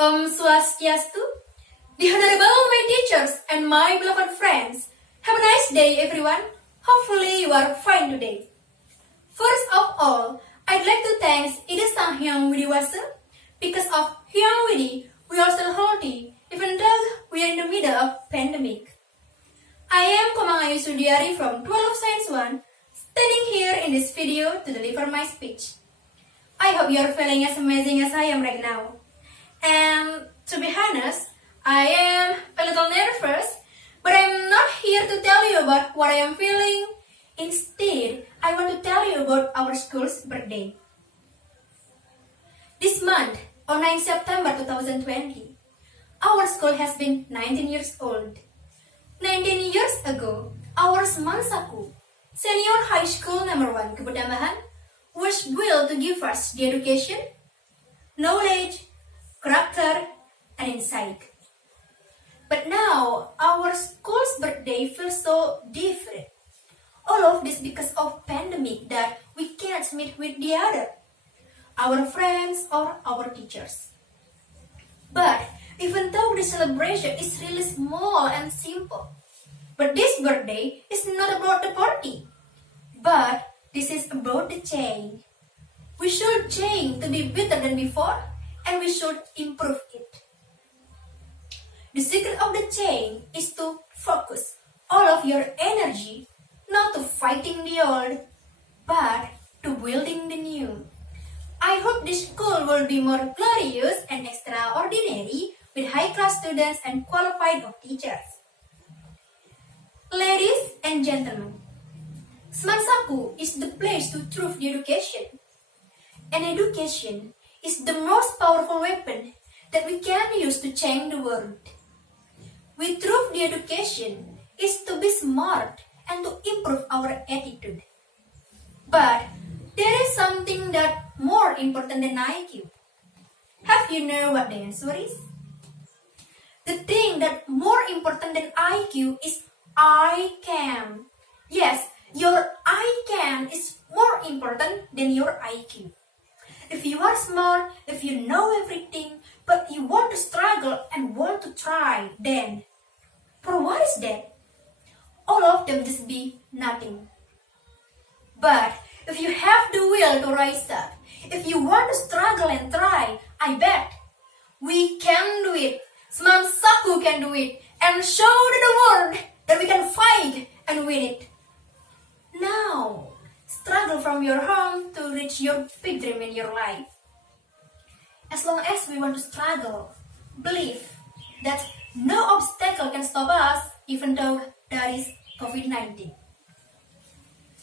Swastiastu, the Honorable my teachers and my beloved friends. Have a nice day everyone. Hopefully you are fine today. First of all, I'd like to thank Ida Sang Hyang Widiwasa. Because of Hyang Widi, we are still healthy even though we are in the middle of pandemic. I am Komangayu Sudiari from 12 Science 1, standing here in this video to deliver my speech. I hope you are feeling as amazing as I am right now. And to be honest, I am a little nervous, but I'm not here to tell you about what I am feeling. Instead, I want to tell you about our school's birthday. This month, on 9 September 2020, our school has been 19 years old. 19 years ago, our Semansaku, Senior High School Number 1 Kubutambahan, was built to give us the education, knowledge, character, and insight. But now, our school's birthday feels so different. All of this because of pandemic that we can't meet with the other, our friends or our teachers. But even though the celebration is really small and simple, but this birthday is not about the party, but this is about the change. We should change to be better than before, and we should improve it. The secret of the change is to focus all of your energy not to fighting the old, but to building the new. I hope this school will be more glorious and extraordinary with high-class students and qualified teachers. Ladies and gentlemen, Semansaku is the place to through the education. And education is the most powerful weapon that we can use to change the world. We through the education is to be smart and to improve our attitude. But there is something that more important than IQ. Have you know what the answer is? The thing that more important than IQ is I can. Yes, your I can is more important than your IQ. If you are smart, if you know everything, but you want to struggle and want to try, then for what is that? All of them just be nothing. But if you have the will to rise up, if you want to struggle and try, I bet we can do it. Semansaku can do it and show to the world that we can fight and win it. Now, struggle from your home to reach your big dream in your life. As long as we want to struggle, believe that no obstacle can stop us even though there is COVID-19.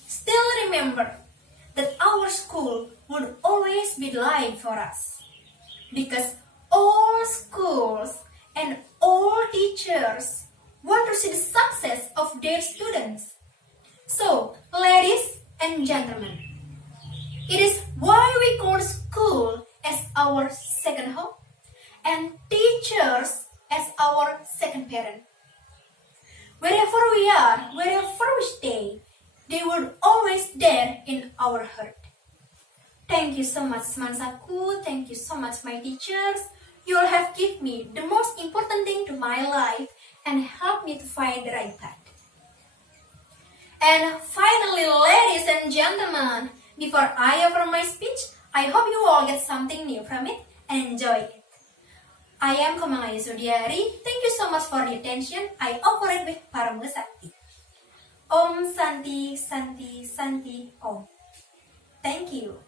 Still remember that our school would always be lying for us, because all schools and all teachers want to see the success of their students. So, ladies and gentlemen, it is why we call school as our second home and teachers as our second parent. Wherever we are, wherever we stay, they will always there in our heart. Thank you so much, Semansaku. Thank you so much, my teachers. You all have given me the most important thing to my life and helped me to find the right path. And finally, ladies and gentlemen, before I offer my speech, I hope you all get something new from it and enjoy it. I am Komangayu Sudiari. Thank you so much for the attention. I offer it with Paramu Sakti. Om Santi Santi Santi Om. Thank you.